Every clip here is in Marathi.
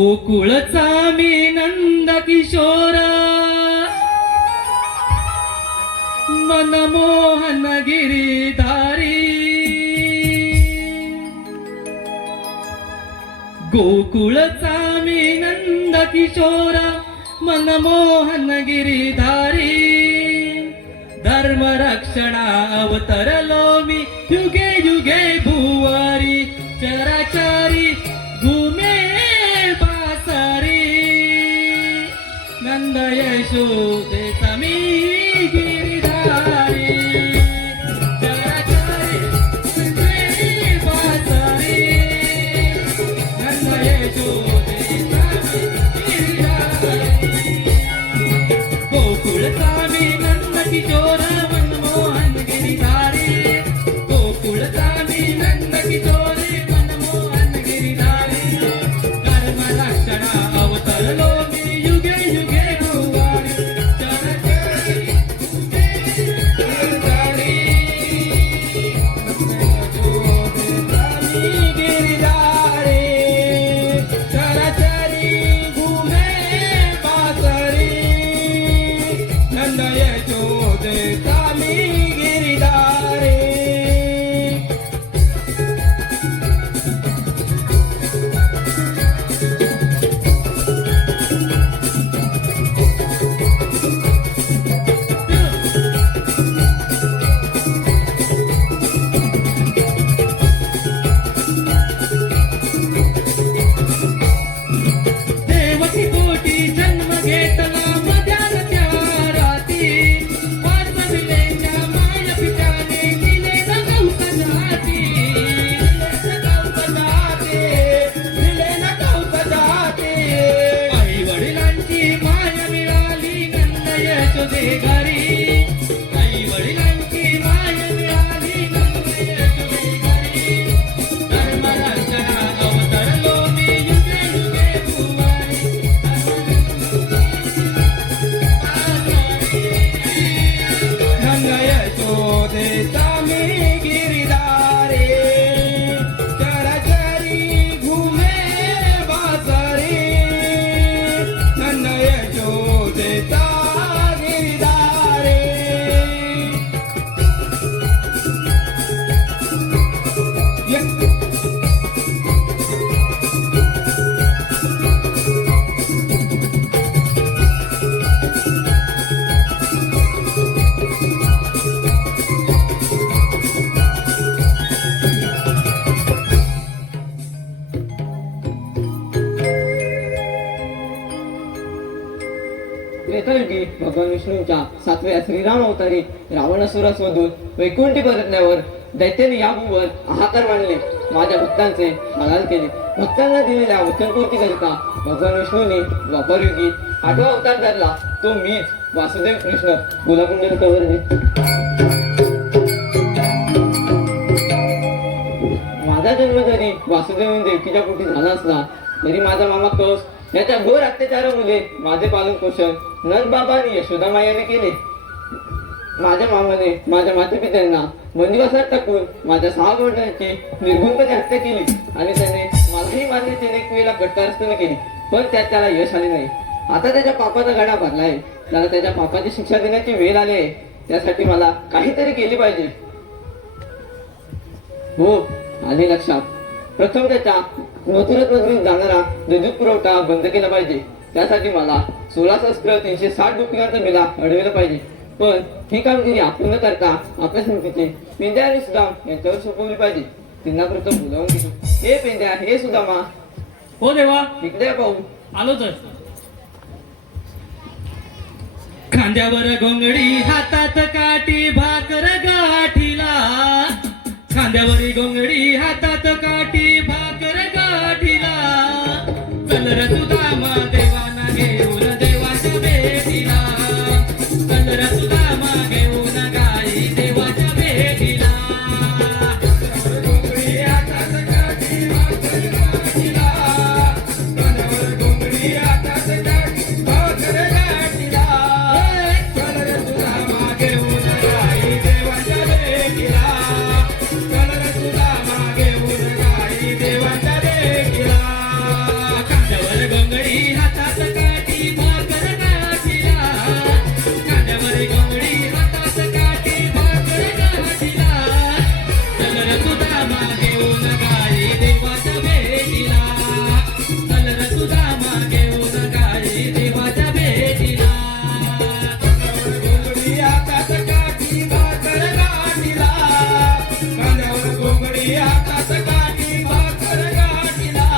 गोकुळचा मी नंद किशोरा मनमोहन गिरीधारी गोकुळचा मी नंद किशोरा मनमोहन गिरीधारी धर्म रक्षणा अवतरलो मी युगे युगे भुवारी चराचारी घुमे बासारी नंद यशोदेचा मी गिरीधारी चराचारी घुमे बासारी नंद यशोदेचा मी गिरीधारी गोकुळचा मी नंद किशोर मनमोहन गिरीधारी गोकुळचा मी नंद किशोर मनमोहन गिरीधारी धर्म रक्षणा अवतरलो मी युगे युगे भुवारी चराचरी गिरीधारी गिरीधारी चराचरी घुमे बासरी नंद यशोदेचा मी गिरीधारी देवकी कोटी जन्म घेतला मध्याच्या राती वासविलेच्या माय पित्याने दिले न कौतजाती दिले न कौतजाती आई वडिलांची माय मिळाली नंद यशोदे घरी आई वडिलांची माय मिळाली नंद यशोदे घरी धर्म रक्षणा अवतरलो मी युगे युगे भुवारी नंद यशोदेचा मी गिरीधारी चराचरी घुमे बासरी नंद यशोदेचा गिरीधारी त्रेतायुगी भगवान विष्णूंच्या 7व्या श्रीराम अवतारी रावणासुरास वधून वैकुंठी परतल्यावर दैत्याने या भूवर हाहाकार मांडले माझ्या भक्तांचे हलाल केले भक्तांना दिलेल्या वचनपूर्तीकरिता भगवान विष्णूने द्वापरयुगी 8वा अवतार धरला तो मीच वासुदेव कृष्ण गुलाकुंडल कवरले माझा जन्म जरी वासुदेव देवकीच्या पोटी झाला असला तरी माझा मामा कंस याच्या घोर अत्याचारामुळे माझे पालन पोषण नंदबाबा आणि यशोदा मायाने केले माझ्या मामाने माझ्या मातेपित्यांना बंदिवासात टाकून माझ्या 6 वडिलांची निर्घुणपणे हत्या केली आणि त्याने मलाही मारण्याची अनेक वेळेला कट्टारस्थाने केली पण त्यात त्याला यश आले नाही आता त्याच्या पापाचा गाडा भरला आहे त्याला त्याच्या पापाची शिक्षा देण्याची वेळ आली आहे त्यासाठी मला काहीतरी केले पाहिजे हो आले लक्षात प्रथम त्याच्या मथुरेत नगरीत जाणारा विद्युत पुरवठा बंद केला पाहिजे त्यासाठी मला 16 शस्त्र 360 डुप्लिकांचा मेला अडविला पाहिजे पण ही कामगिरी अपूर्ण करता आपल्या स्मृतीचे पेंद्या आणि सुदाम यांच्यावर सोपवली पाहिजे त्यांना प्रथम बोलावून घेतो हे पेंद्या हे सुदामा हो देवा इकडे पाहू आलोच खांद्यावर घोंगडी हातात काठी भाकर गाठीला खांद्यावर घोंगडी हातात काठी भाकर गाठीला कलर सुदामा देवाना घेऊन देवाच्या भेटीला कलर सुदामा घेऊन गाई देवाच्या भेटीला घोंगडी हातात काठी भाकर गाठीला खांद्यावर घोंगडी हातात काठी भाकर गाठीला कलर सुदामा घेऊन गाई देवाच्या भेटीला कलर सुदामा घेऊन गाई देवाच्या भेटीला चल रे सुदामा घेऊन गाई देवाच्या भेटीला घोंगडी हातात काठी भाकर गाठीला कांद्यावर घोंगडी हातात काठी भाकर गाठीला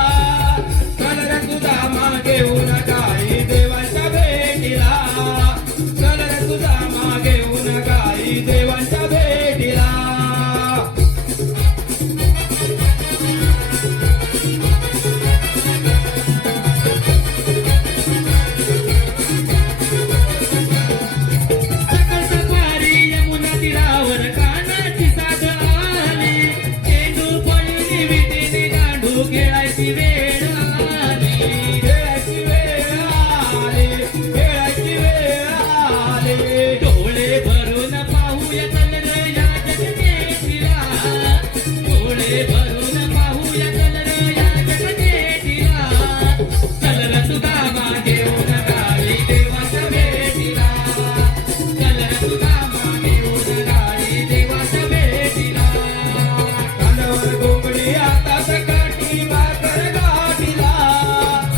चल रे सुदामा घेऊन गाई देवाच्या भेटीला चल रे सुदामा घेऊन गाई देवाच्या भेटीला सकाळ सकाळी यमुना तीरावर कानाची साद आली चेंडू पळून विटेने गांडू खेळायची वेळ आली खेळायची वेळ आली खेळायची वेळ आली डोळे भरून पाहूया चल रे या जगजेठीला डोळे भरून पाहूया चल रे या जगजेठीला चल रे सुदामा घेऊन गाई देवाच्या भेटीला चल रे सुदामा घेऊन गाई देवाच्या भेटीला कांद्यावर घोंगडी हातात काठी भाकर गाठीला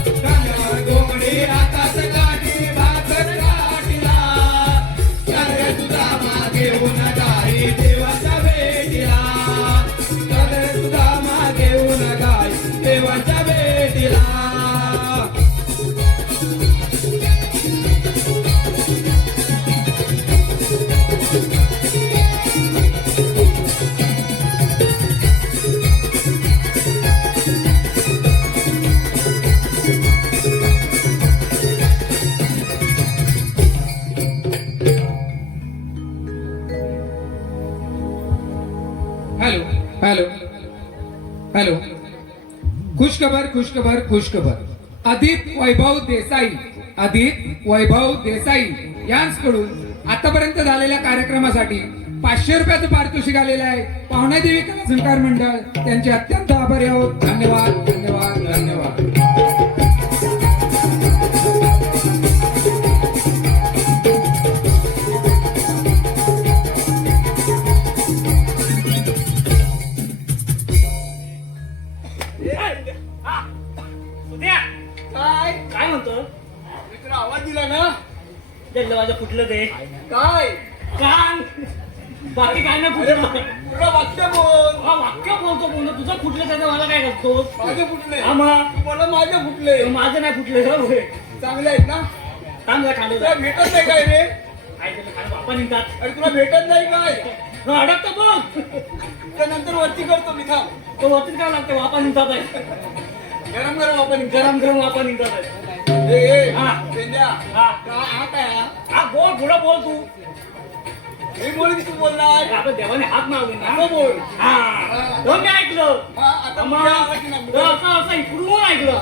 कांद्यावर घोंगडी हातात काठी भाकर गाठीला चल रे सुदामा घेऊन गाई देवाच्या भेटीला चल रे सुदामा घेऊन गाई देवाच्या भेटीला हेलो हेलो हेलो खुशखबर खुशखबर खुशखबर अदित वैभव देसाई यांच्याकडून आतापर्यंत झालेल्या कार्यक्रमासाठी 500 रुपयाचं पारितोषिक आलेलं आहे. पाहुणादेवी कला संस्कार मंडळ त्यांचे अत्यंत आभारी आहोत. धन्यवाद धन्यवाद धन्यवाद. काय काय म्हणतो मी तुला आवाज दिला ना त्याला माझं फुटलं ते काय कान बाकी काय नाही फुटलं तुला वाक्य बोल हा वाक्य बोलतो बोलतो तुझं फुटलं त्याचं मला काय करतो माझे फुटले हा मग मला माझे फुटले माझं नाही फुटलं चांगले आहेत ना चांगला खांडू तुला भेटत नाही काय रे बाप्पा निघतात अरे तुला भेटत नाही काय अडकतो बघ त्यानंतर वरती करतो मी थांब तो वरतीच काय लागतं वापा निघतात आहे गरम गरम आपण गरम गरम वापा निघतात आहे हा. पेंड्या हा. हा काय हा? हा बोल पुढं बोल तू मी बोल तू बोलणार आपण देवाने हात मारले ना नको बोल हा हो मी ऐकलं हा, आता मग पुढे आला की नाही? असं असं इकडून ऐकलं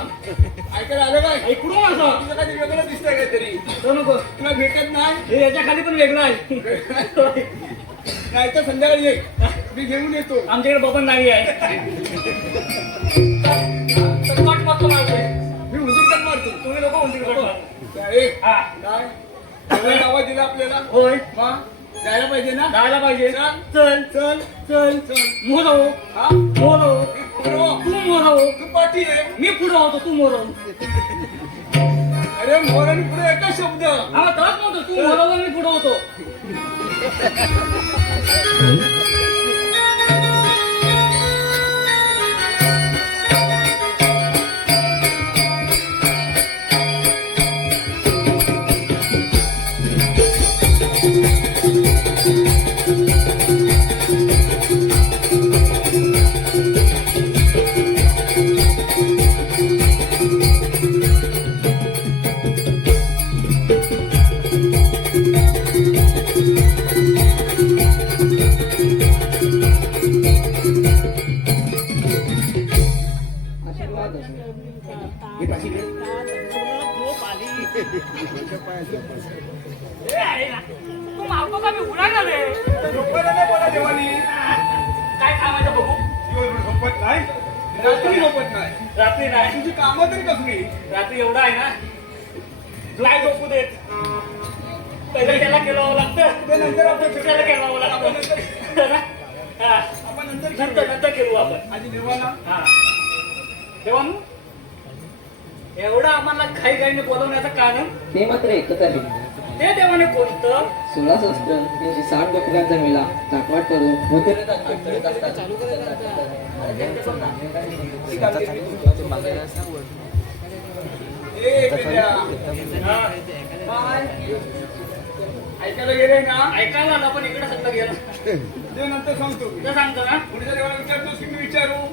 ऐकायला आलं काय इकडून असं तुझं काही वेगळं दिसतंय काहीतरी तो नको तुला भेटत नाही हे याच्या खाली पण वेगळं आहे नाही तर संध्याकाळी ये मी घेऊन येतो आमच्याकडे बबन नाही आहे तर कट मारतो मारतोय मी उंदीर कट मारतो तुम्ही लोक म्हणतील कट मारतो. काय हा काय एवढा आवाज दिला आपल्याला होय मग जायला पाहिजे ना जायला पाहिजे चल चल चल चल. मोरव हा मोरव पुढं. तू मोरव तू पाठी आहे मी पुढं होतो तू मोरव अरे मोर आणि पुढे एकच शब्द आम्हाला तळत नव्हतं तू मोरव आणि मी पुढं होतो तू मारतो का मी उडाला रे झोपायला नाही बोला देवानी काय कामाचं बघू दिवसभर झोपत नाही रात्री झोपत नाही रात्री नाही तुझी कामं तरी कसली रात्री एवढा आहे ना काय झोपू देत पहिलं त्याला केलावं लागतं ते नंतर आपण त्याला केलावं लागतं हा. आपण नंतर नंतर करू आपण. आधी देवाला हा देवानू एवढं आम्हाला घाई घाईने बोलवण्याचं कारण ते मात्र एकच आहे. ते देवाने कोणतं 16 सहस्त्र 360 बकऱ्यांचा मेळा ताटवाट करून मोठेऱ्याचा घाट करत असतात. ए पेट्या. हा. काय? ऐकायला गेले ना ऐकायला आलं पण इकडे सगळं गेलं ते नंतर सांगतो मी. तुला सांगतो ना पुढच्या देवाला विचारतोस की मी विचारू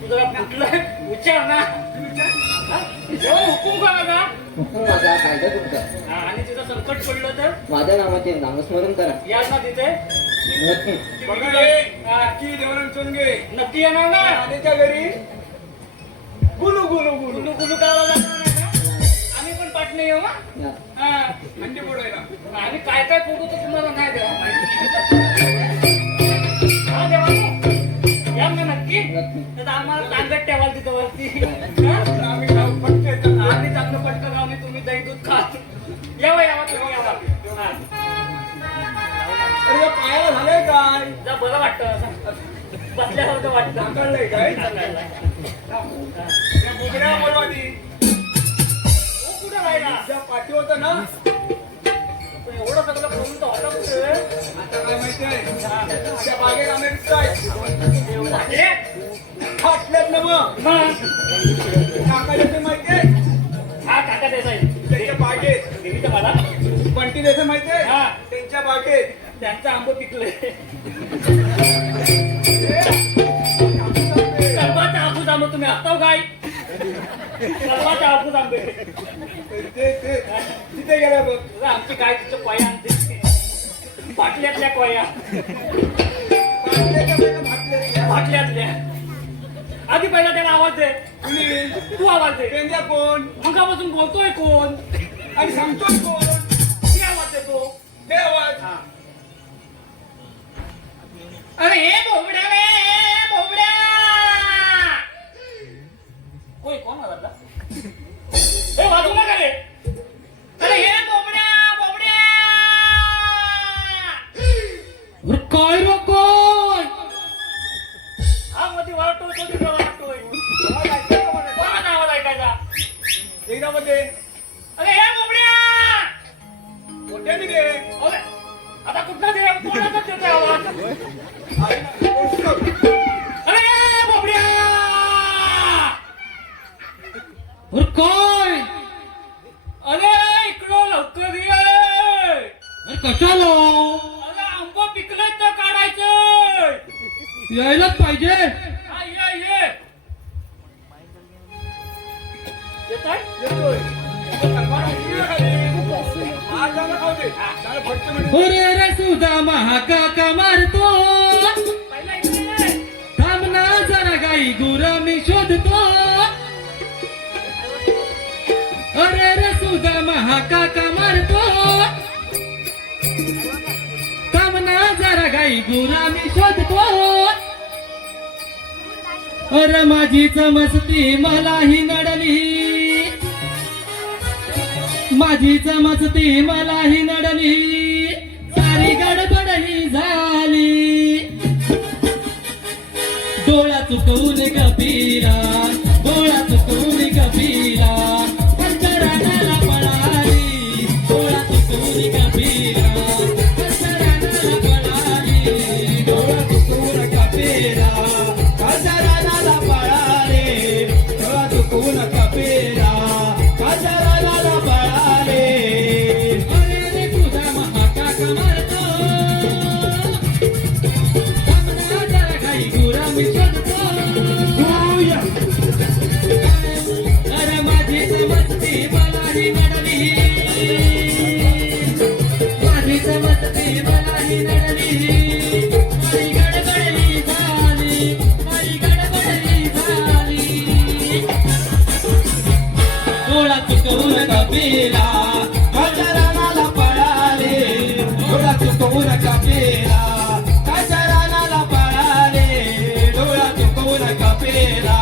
तुझं कुठलं विचार ना तू विचार हा? देवा हुकूम करा का हुकूम माझा कायदा तुमचा. हा, आणि तिचं संकट पडलं तर माझ्या नावाचे नामस्मरण करा. या ना तिथे नक्की. बघा रे नक्की देवाला विचारून घे नक्की येणार ना आधीच्या घरी गुलू गुलू गुलू गुलू गुलू करायला जाणार नाही का? आम्ही पण पाठणे येऊ ना या. हा. अंडी फोडायला आम्ही काय काय फोटो तर तुम्हाला नाही देवा माहिती. हा देवा या ना नक्की नक्की. तर आम्हाला तांगट ठेवाल तिथं वरती हा? आम्ही जाऊ पटके आम्ही चांगलं पटकन राहून तुम्ही दही दूध खा यावा यावा तुम्ही यावा हा. अरे या पायाला झालंय काय जा बरं वाटतं बसल्यासारखं वाटतं सांगायलंय काय सांगायला. त्या बुगड्या बोलवा आधी. ओ, कुठं राहिला त्या पाठी होतं ना पण एवढं सगळं करून तर होता कुठे आता काय माहिती आहे त्या बागेत आम्ही काय फाटल्यात ना मग काका द्यायचं माहिती आहे हा काका देसाई त्यांच्या बागेत देवीचं मला बंटी द्यायचं माहिती आहे हा. त्यांच्या बागेत त्यांचं आंबो पिकले ए, सर्वाचा हापूस आंबो तुम्ही असताव काय सर्वाचा हापूस आंबे ते तिथे गेला बघ तुझं आमची काय तिच्या कोया आणते फाटल्यातल्या कोया फाटल्याच्या बागेत फाटल्या. फाटल्यातल्या आधी पहिला त्याला आवाज दे कुणी तू आवाज दे त्यांच्या कोण मगापासून बोलतोय कोण आणि सांगतोय कोण किती आवाज देतो ते आवाज हा. अरे हे बोबड्या रे बोबड्या होय कोण आला हे वाजू नका रे अरे हे बोबड्या बोबड्या काय कोण हा मध्ये वाटतोय तो तिकडे वाटतोय आवाज ऐकायला कोण आहे? कोणाचा आवाज ऐकायचा एकदा मध्ये अरे हे बोबड्या मोठ्याने घे अरे आता कुठला दे कोणाचा देतोय आवाज आई ना, गोष्ट. अरे बोबड्या काय अरे इकडं लवकर ये कशाला अरे आंबा पिकले तर काढायचं यायलाच पाहिजे हा ये येतोय येतोय. तो तलवार उचलली ना खाली. हात जायला खाऊ दे. त्याला फटकन मिळते. अरे रे सुधा महाकाका मारतो पहिला इकडे ये. थांबना जरा गाई गुरा मी शोधतो अरे रे सुधा महाकाका मारतो थांबना जरा गाई गुरा मी शोधतो अरे माझीच मस्ती मलाही नडली माझीच मस्ती मलाही नडली सारी गडबडही झाली डोळा चुकवून कबीरा डोळा चुकवून कबीरा पंचरानाला पळाली डोळा चुकवून कबीरा पंचरानाला पळाली डोळा चुकवून कबीरा पंचरानाला पळाली डोळा चुकवून कबीरा पंचरानाला पळाली अरे रे तुझा महाकाका मारतो थांबना जरा गाई गुरा मी शोधतो अरे माझीच मस्ती मलाही नडली माझीच मस्ती मलाही नडली माझी गडबडली झाली माझी गडबडली झाली डोळा चुकवून कबीरा गजरानाला पळाले डोळा चुकवून कबीरा गजरानाला पळाले डोळा चुकवून कबीरा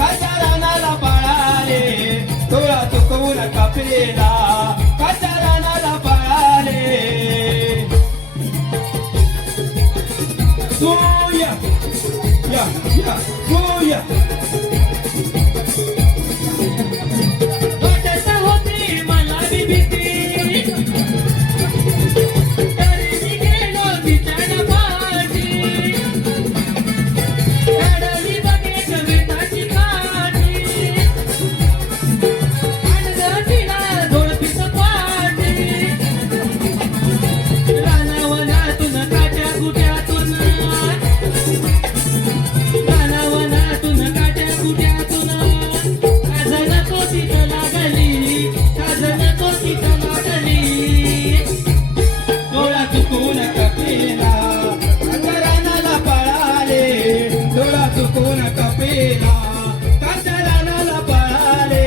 गजरानाला पळाले डोळा चुकवून कबीरा गजरानाला पळाले सूर्य सूर्य वाटत होती मला बी भीती, तरी मी गेलो बिचारा पाठी, काढली बघे कविताची काठी, आणलं तिला झोळपीचं पाटी, रानावनातून काट्या कुट्यातून, रानावनातून काट्या कुट्यातून, साजन कोटीत लागली, साजन कोटीत लागली, डोळा चुकून कपेला कांचरानाला पळाले, डोळा चुकून कपेला कांचरानाला पळाले,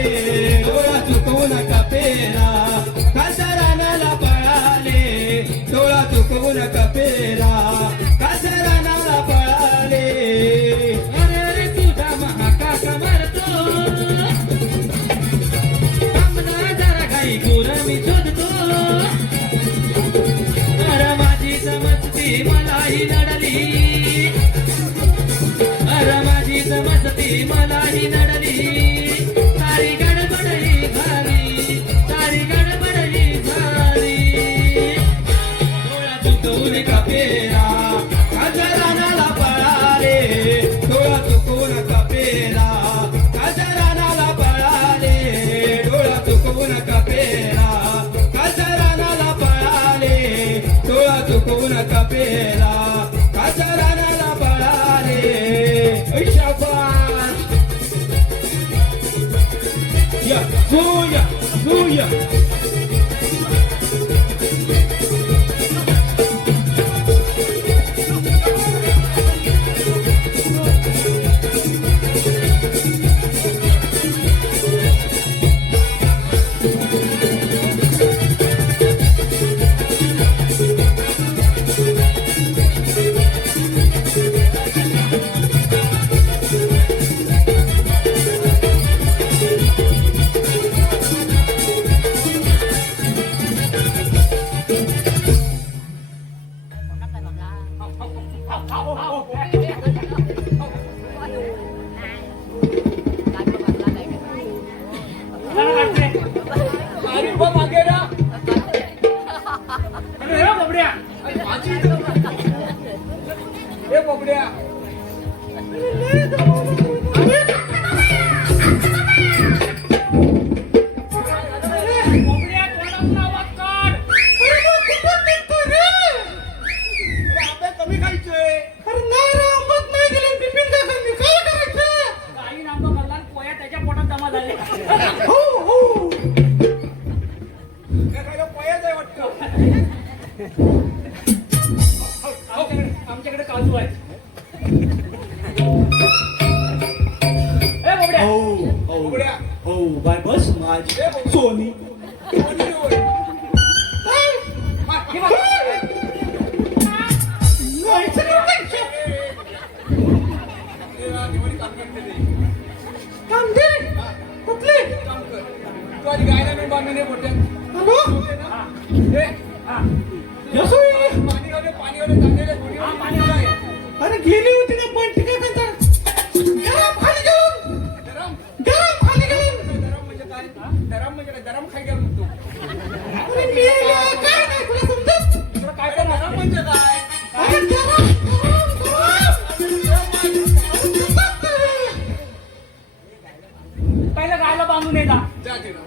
डोळा चुकून कपेला कांचरानाला पळाले, डोळा चुकून कपेला कांचरानाला पळाले. अरे रे तुझा महाकाक मारतो, थांबना जरा काही गुर मी शोधतो, अरे माझी समजती मलाही नडली, अरे माझी समजती मलाही नडली, सारी गडबडही झाली, सारी गडबडही झाली, डोळा चुकून कपेला कांचरानाला पळाले, डोळा चुकून कपेला कांचरानाला पळाले, डोळा चुकून कपेला कांचरानाला पळाले, डोळा चुकून कपेला कांचरानाला पळाले. ऐ शाबास या सूर्य सूर्य अरे बा मागे ना, अरे रे बाबड्या, हे बबड्या बाबड्या तोंडातून आवाज काढ. आंबे कमी खायचे. काही नांब खाल्ला आणि पोया त्याच्या पोटात जमा झाले. हे काय पोयाच आहे वाटतं. आमच्याकडे काजू आहे. ए बाबड्या, बबड्या हो बाय बस माझी सोनी कोणी होय? हे बघ. तेरा निवडी काम करते ते. काम कर. तू आधी गायला मी बांधून ये मोठ्या. हा, ए, हा. पाणी गावले, पाणी गावले, चांगले थोडी हा, पाणी पाणी गावले. अरे गेली होती ना पण ठीक आहे दरम दरम म्हणजे काय? दरम म्हणजे काय? दरम खाय गेलो तू. तुला काय अरे करणार? दरम म्हणजे काय? पहिलं गायला बांधून येता. जा तिला.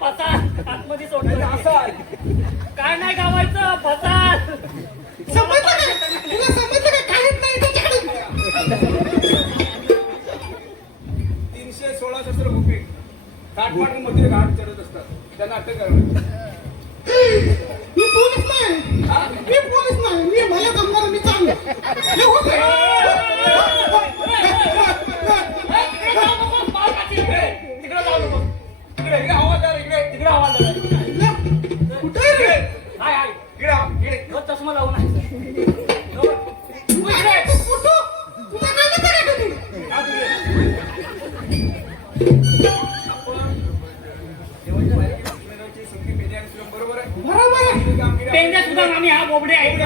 फसाद आतमध्ये सोडलं असं आहे. काय नाही गावायचं फसाद समजलं का तुला समजलं का काहीच नाही त्याच्याकडे 316 शस्त्र भूपी काठमांडू मध्ये घाट चढत असतात त्यांना अटक करावी. मी पोलीस नाही मी पोलीस नाही मी भल्या कामगार मी चांगलं हे होत तिकडे जाऊ नको इकडे इकडे हवालदार इकडे तिकडे आवाज कुठे रे हाय हाय इकडे तो चष्मा लावून आहे तू इकडे कुठं तुझा काय होतं का कधी बरोबर आहे. बरोबर आहे पेंड्या सुद्धा आम्ही हा बोबडे आहे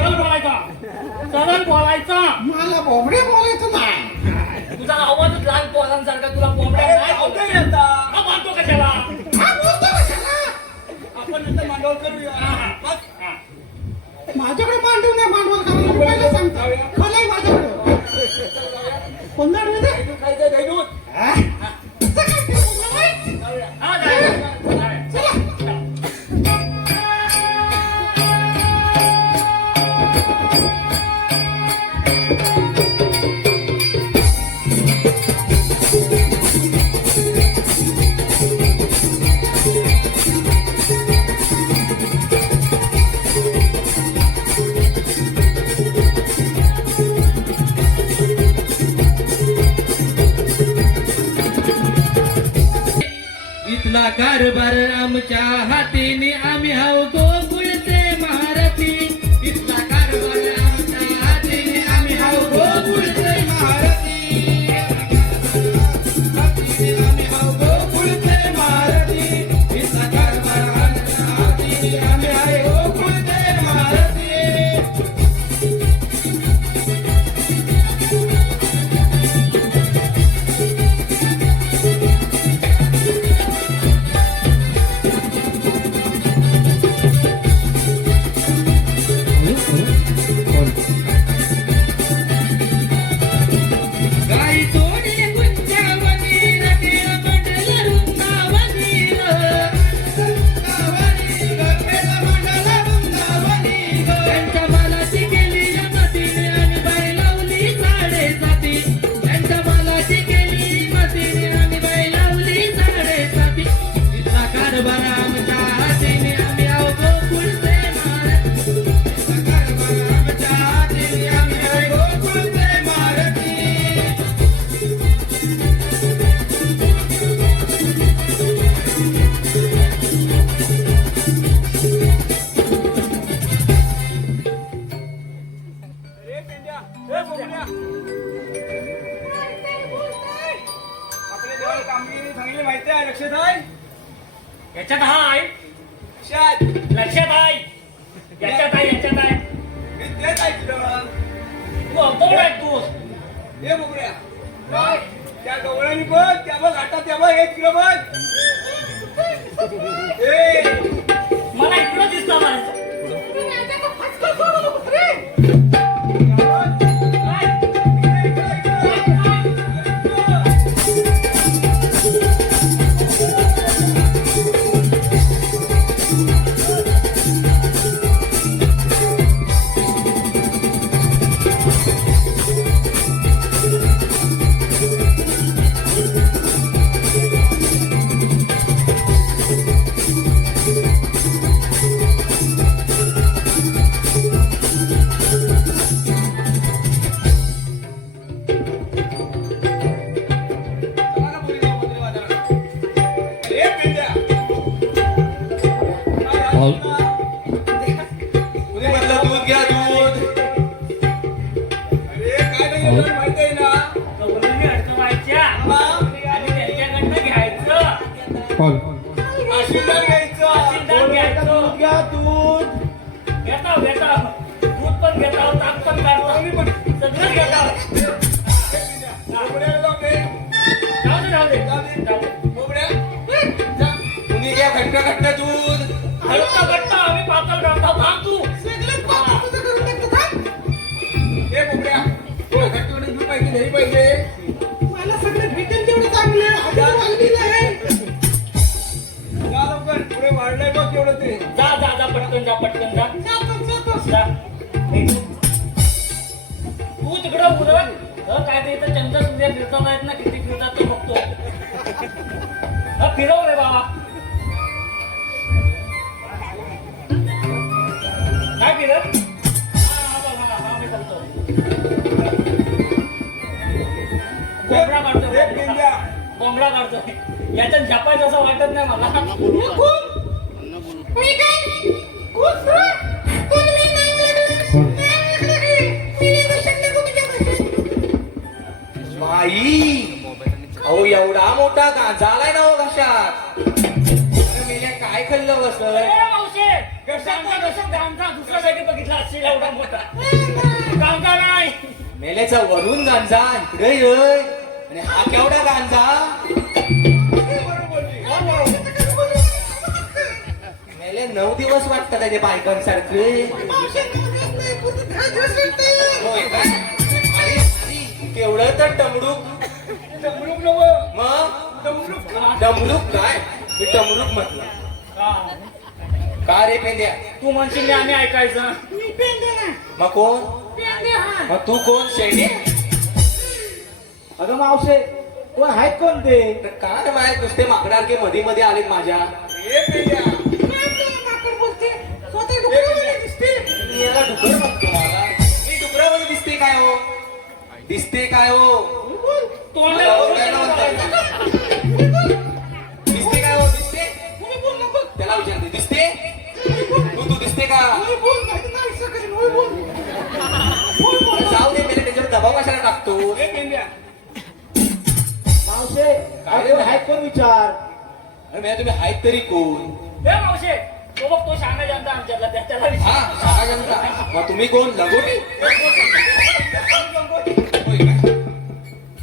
सरळ बोलायचा मला बोबडे बोलायचं नाही तुझा आवाजच लहान पोरांसारखा तुला बोबड्या नाही आवडतं बोलत. येता. हा बांधतो कशाला हा बोलतो कशाला आपण नंतर मांडवल करूया. बस. हा. माझ्याकडे मांडव नाही भांडवल करायला मी पहिलं सांगतो खलंय माझ्याकडे पंधरा मिनिटं दूध खायचं दही दूध. कसं काय ते बोलणं नाही? हा, जाऊया. चला इथला कारभार आमच्या हातीने आम्ही हाव गोकुळचे महारथी इथला कारभार आमच्या हातीने आम्ही हाव गोकुळचे महारथी हातीने आम्ही हाव गोकुळचे महारथी इथला कारभार आमच्या हातीने आम्ही हाव गोकुळचे महारथी गाई सोडी गुंजावनी रटीळ मंडल वृंदावनी त्यांच्या मालाची केली मतीने आणि बाई लावली साडेसाती त्यांच्या मालाची केली मतीने आणि बाई लावली साडेसाती इथला कारभार आमच्या हातीने आम्ही आहो गोकुळचे महारथी इथला कारभार आमच्या हातीने आम्ही आहो गोकुळचे महारथी ए पेंड्या, ए बोबड्या. आपल्या देवाला कामगिरी चांगली माहिती आहे. लक्षात आहे. याच्यात हाय लक्षात. लक्षात आहे याच्यात आहे मी तेच ऐकलं. तू अवतवड आहे तू ए बोबड्या. काय? त्या गवळणी बघ त्या बघ आता त्या बघ एक किलो बघ. ए मला इकडं दिसतं माणसं माहिती आहे ना. गवळणी अडकवायच्या आणि त्यांच्याकडनं घ्यायचं आशीर्वाद घ्यायचा. आशीर्वाद घ्यायचं. दूध घ्या दूध. घेता दूध पण घेता ताक पण काढतो सगळं घेता बोबड्या जाऊ दे. जाऊ दे बोबड्या. जा. तुम्ही घ्या घट्ट दूध. घट्ट आम्ही पातळ करतो थांब तू सगळं पाप तुझं करून टाकतो थांब. ए बोबड्या. घट्ट दूध पाहिजे दही पाहिजे. मला सगळं भेटेल तेवढं चांगलं अजून वाढलेलं आहे जा लवकर. अरे वाढलंय बघ केवढं ते. जा जा जा पटकन जा पटकन जा जातो. जा. हे. तू तिकडं उरत काय ते इथं चंद्र सूर्य फिरतात आहेत ना किती फिरतात ते बघतो फिरव रे बाबा काय फिरत मी चालतो कोंबडा काढतोय एक पेंड्या. कोंबडा काढतोय याच्यात झपायचं असं वाटत नाही मला मी काय कुत्रा कोण मी नाही लागलं मी नाही शकते तुमच्या बाई अहो एवढा मोठा गांजा आलाय ना हो घशात. अरे मेल्या काय खाल्लं बस मावशे दुसरा जागी बघितला असेल एवढा मोठा गांजा नाही मेल्याचा वरून गांजा इकडे येय आणि हा केवढा गांजा. मेले 9 दिवस वाटतात त्याच्या बायकांसारखे. होय काय? अरे, केवढं तर डमरूक डमरूक नव्हं. मग डमरूक. डमरूक काय मी डमरूक म्हटलं. का रे पेंद्या तू म्हणशील मी आम्ही ऐकायचं मी पेंडे ना मग कोण पेंडे हा मग तू कोण शेंडे. अगं मावशे कोण आहेत कोण ते तर काय माहित नुसते माकडारके मध्ये मध्ये आलेत माझ्या. ए पेंड्या. माकड बोलते स्वतः डुकरावाने दिसते मी याला डुकर बघतो मला. मी डुकरावर दिसते काय हो दिसते काय हो मला ओरडायला म्हणतात. दिसते काय हो दिसते त्याला विचारते दिसते तू दिसते का. जाऊ दे मेले त्याच्यावर दबाव कशाला टाकतो. ए पेंड्या. मावशे काय रे? आहेत कोण विचार अरे मेल्या तुम्ही आहेत तरी कोण. हे मावशे तो बघ तो शाळा जनता आमच्यातला त्याला हा विचार. शाळा जनता. मग तुम्ही कोण लगोटी होय काय?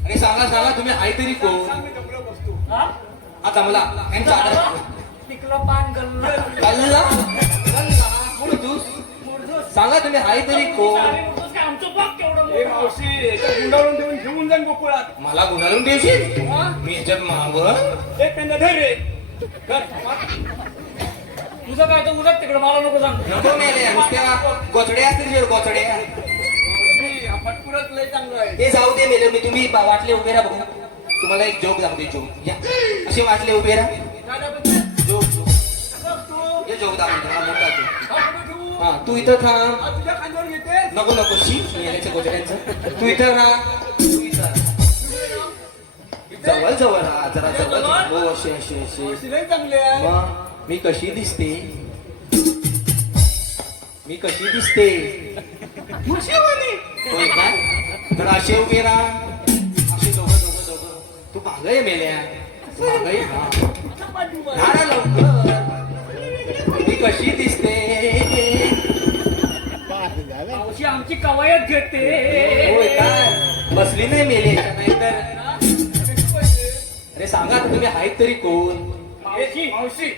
अरे सांगा सांगा तुम्ही आहे तरी कोण. मी डमरं बसतो. हा? आता मला यांचा आधार तिकलं पान गल्ला गल्ला गल्ला मुडदूस. सांगा तुम्ही आहे तरी कोण. आमचं बघ केवढं ए मोठं. मावशी एका गुंडाळून देऊन घेऊन जाईन गोकुळात. मला गुन्हाळून देशील मी याच्यात मागं. एक पेंड्या धर रे. धर. तुझं काय तर उलट तिकडं मला नको सांग नको मेले नुसत्या गोचड्या असतील जे गोचड्या. मावशी, हा फटकुरच लय चांगलं आहे. ते जाऊ दे मेले मी तुम्ही वाटले उभे राहा बघू. तुम्हाला एक जोक दाखवते जोक. या असे वाटले उभे राहा. काय दाखवते? जोक जोक बघ तू. हे जोक दाखवते हा मोठा जोक. हा कुठं ठेवू? हा तू इथं थांब. हा तुझ्या खांद्यावर घेते. नको नको शी मेल्याच्या गोचड्यांचं. तू इथं राहा तू इथं राहा. जवळ जवळ राहा जरा जवळ हो अशी अशी अशी. मावशी लय चांगली आहे. मग मी कशी दिसते मी कशी दिसते होय काय. तर असे उभे राहा असे दोघं दोघं दोघं. तू मागं आहे मेल्या मागं आहे. हा ना लवकर मी कशी दिसते. मावशी आमची कवायत घेते होय काय बसली नाही मेले नाहीतर. अरे सांगा आता तुम्ही आहेत तरी कोण. मावशी मावशी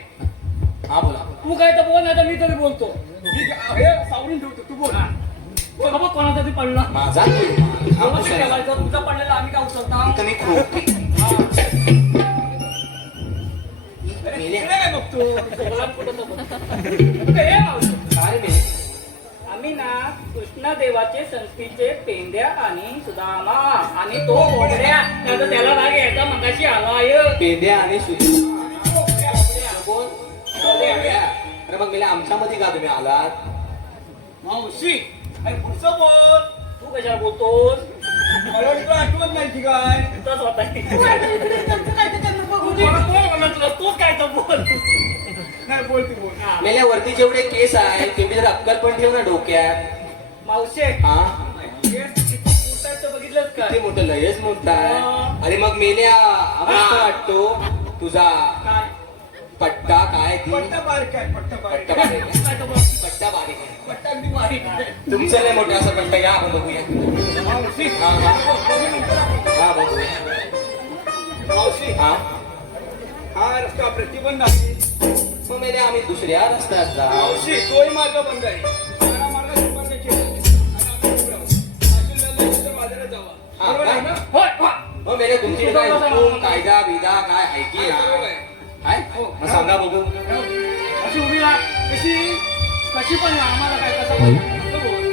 हा बोला. तू काय तर बोल नाही तर मी तरी बोलतो मी हे सावरून ठेवतो तू बोल. बघा बघ कोणाचा तरी पडला माझा हा कोणाचा बसायला. ठेवायचा तुमचा पडलेला आम्ही काय उचलता इथं मी खोकी मेले. इकडे काय बघतो? कुठे हे मावशी काय मेले आम्ही ना कृष्णदेवाचे संस्कृतीचे पेंड्या आणि सुदामा आणि तो कोंबड्या त्याचा त्याला राग यायचा मगाशी आलाय पेंड्या आणि सुधी कोण. अरे मग मेले आमच्यामध्ये का तुम्ही आलात. मावशी अरे पुढचं बोल. तू कशाला बोलतोस मला तुला आठवत नाही की काय. तूच होता तूच काय तर बोल नाही बोलते बोल. हा. मेल्या वरती जेवढे केस आहे तेवढी जर अक्कल पण ठेव ना डोक्यात. मावशे हा बघितलंच किती काय मोठं लयच मोठा आहे. अरे मग मेल्या अवस्था वाटतो तुझा काय पट्टा काय ती पट्टा बारीक आहे पट्टा बारीक पट्टा आहे. बारीक आहे. काय तर बोल. पट्टा बारीक आहे. पट्टा अगदी बारीक आहे. तुमचं लय मोठं असं पट्टा या आपण बघूया. मावशी हा हा बघूया. मावशी हा हा रस्ता प्रतिबंध आहे. मग मेल्या आम्ही दुसऱ्या रस्त्यात जा. मावशी तोही मार्ग बंद आहे. मला मार्ग संपर्क केला. आणि आपण पुढे आहोत. अशी लढाई तर बाजारात जावा. हा, बरोबर आहे काय? ना? होय, होय. मग मेल्या तुमची काय हुकूम, कायदा बिदा काय आहे की बरोबर ना आहे. आहे मग सांगा बघू. कशी पण ना, आम्हाला काय कसं पण नको बोल.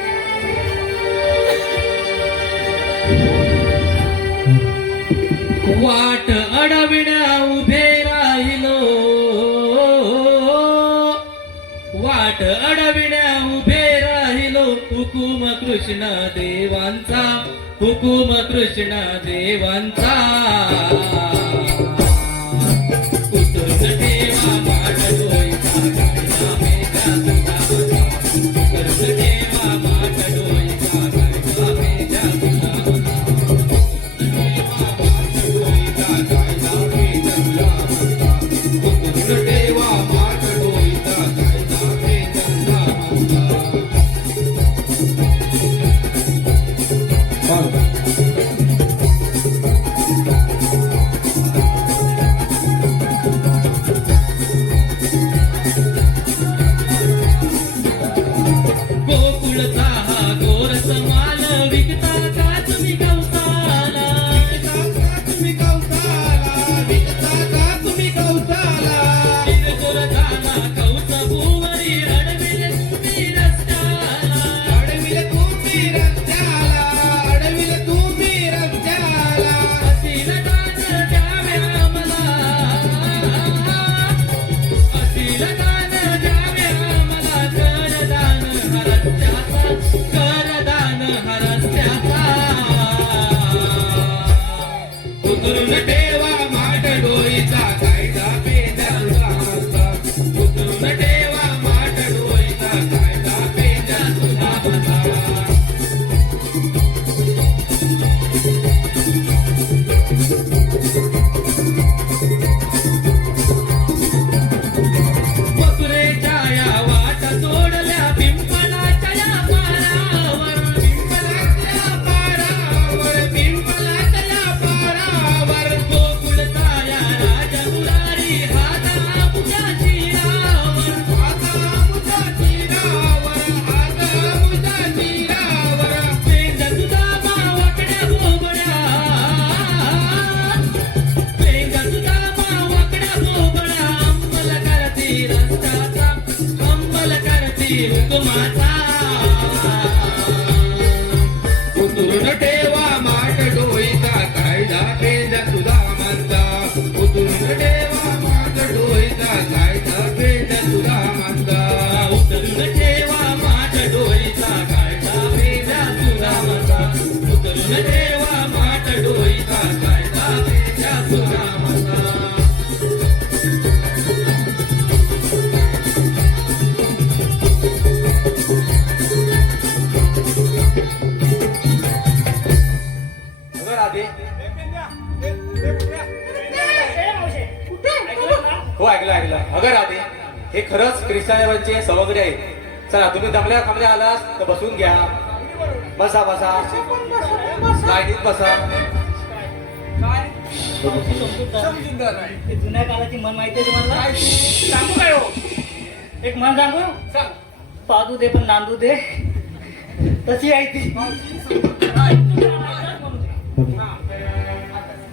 वाट अडविण्या उभे राहिलो, वाट अडविण्या उभे राहिलो, हुकुम कृष्ण देवांचा, हुकुम कृष्ण देवांचा. उतरून ठेवा माठ डोईचा, कायदा मेघा सुनावता. उतरून ठेवा माठ डोईचा, कायदा मेघा सुनावता. गोकुळचा हा गोर समाल विकता का तुम्ही कौसाला, विकता का तुम्ही कौसाला, विकता का तुम्ही कौसाला. बिनजोर झाला कौस भुवरी, अडविले तुम्ही रस्त्याला, अडविले तुम्ही रस्त्याला, अडविले तुम्ही रस्त्याला. असील दान द्यावे आम्हाला, असील दान द्यावे आम्हाला, करदान हरस्त्याचा, करदान हरस्त्याचा. उतरून ठेवा माठ डोईचा, कायदा पेंड्या सुनावता. उतरून ठेवा माठ डोईचा, कायदा पेंड्या सुनावता. मथुरेच्या या वाटा सोडल्या, पिंपळाच्या या पारावर, पिंपळाच्या पारावर, पिंपळाच्या पारावर. गोकुळचा या राजमुरारी, हाता मुझ्या शिरावर, हाता मुझ्या शिरावर, हाता मुझ्या शिरावर. पेंड तुझा मावाकड्या बोबड्या, पेंड तुझा मावाकड्या बोबड्या. अंमल करती रस्त्याचा, अंमल करती हुकुमाचा. उतरून ठेवा माठ डोईचा, कायदा पेंड तुझा मानता. उतरून ठेवा माठ डोईचा, कायदा पेंड तुझा मानता. उतरून ठेवा माठ डोईचा, कायदा पेंड तुझा मानता. उतरून ठेवा माठ डोईचा, कायदा पेंड तुझा मानता. अगं राधे, ए, मावशे, ऐकलं ना? हो ऐकलं ऐकलं. अगं राधे, हे खरंच क्रिस्तादेवांचे सवंगडी आहेत. चला तुम्ही दमल्या खामल्या आलास तर बसून घ्या. बसा बसा, लाईनीत बसा. समजूनदार आहे. ते जुन्या काळाची मन माहिती आहे तुम्हाला? सांगू काय हो? एक मन सांगू? सांग. पादू दे पण नांदू दे, तशी आहे ती.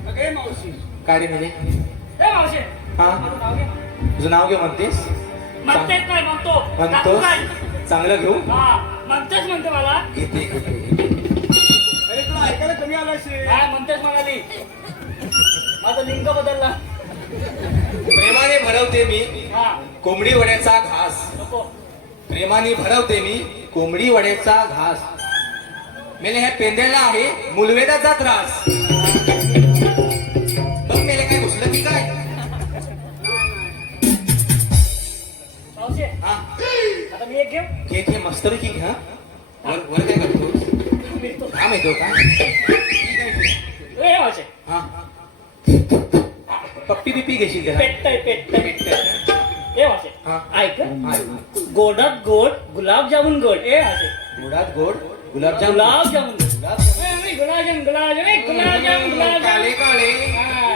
अगे मावशी, काय रे म्हणजे ए, मावशे, हा? माझं नाव घे ना. तुझं नाव घे म्हणतेस? म्हणतेच काय म्हणतो? सांगू म्हणतोस? काय? चांगलं घेऊ. हा, म्हणतेच म्हणते मला. घेते घेते. अरे तुला ऐकायला कमी आला असेल. काय म्हणतेच म्हणाली. माझा लिंग बदलला. प्रेमाने भरवते मी हा, कोंबडी वड्याचा घास, नको. प्रेमाने भरवते मी कोंबडी वड्याचा घास. मेले ह्या पेंद्याला आहे मुलवेदाचा त्रास. बघ मेले काय घुसलं की काय? मावशे, हा आता मी एक घेऊ. घे घे मस्तपैकी घे. हा वर वर काय करतो? फिरतो. काम येतो का? ए, मावशे, हा पप्पी बिप्पी घेशील त्याला? पेटतय पेटतय. ए, मावशे, हा. ऐक. हा. गोडात गोड, गुलाबजामुन गोड. ए, मावशे, गोडात गोड गुलाबजाम. गुलाबजामुन. गुलाबजाम. ए, गुलाबजाम गुलाबजाम ए, गुलाबजाम गुलाबजाम. काळे काळे. हा.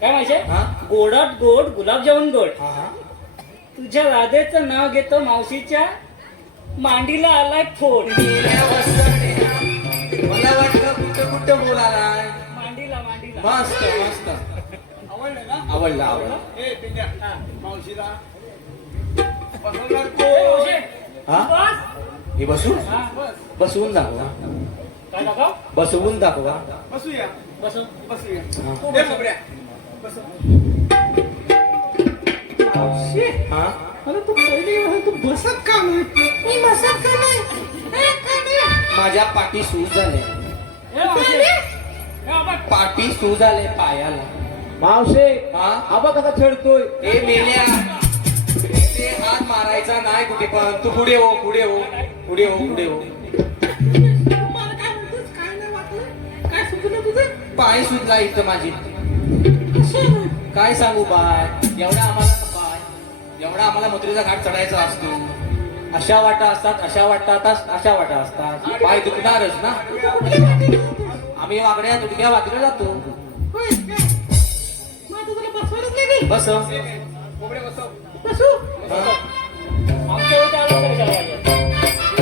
काय मावशे? हा? गोडात गोड, गुलाबजामुन गोड. हा हा. तुझ्या राधेचं नाव घेतो, मावशीच्या मांडीला आलाय फोड. गेल्या वसड्या. मला वाटलं कुठं कुठं बोलालाय. मांडीला मांडीला. मस्त मस्त. आवडलं ना? आवडला आवडला. ए पेंड्या, हा. मावशीला बसवणार ए, मावशी, हा? बस. मी बसू हा, बस. बसवून दाखवा काय दाखव? बसवून दाखवा बसूया बस. बसूया हा. दे खोबऱ्या बस हा अरे तू पहिली वेळ तू बसत का नाही मी बसत का नाही ए, का नाही? माझ्या पाठी सूज झाले ए, मावशी. ए, बाबा. पाठी सूज झाले पायाला मावशे हा आबा कसा खेळतोय ए मेल्या ते हात मारायचा नाही कुठे पण तू पुढे हो पुढे हो पुढे हो पुढे हो मला काय म्हणतोस काय नाही वाटलं काय सुचलं तुझं पाय सुजला इथं माझी असं काय सांगू बाय एवढा आम्हाला मथुरेचा घाट चढायचा असतो अशा वाटा असतात अशा वाटा असतात पाय दुखणारच ना आम्ही वाकड्या तुटक्या वाकडे जातो होय काय मग आता तुला बसवलंच नाही बस खोबऱ्या बसव बसू आमच्या वेळी आलं तरी त्याला पाहिजे.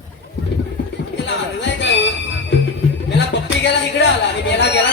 त्याला आणलाय काय हो? त्याला पप्पी गेला इकडे आला आणि मेला गेला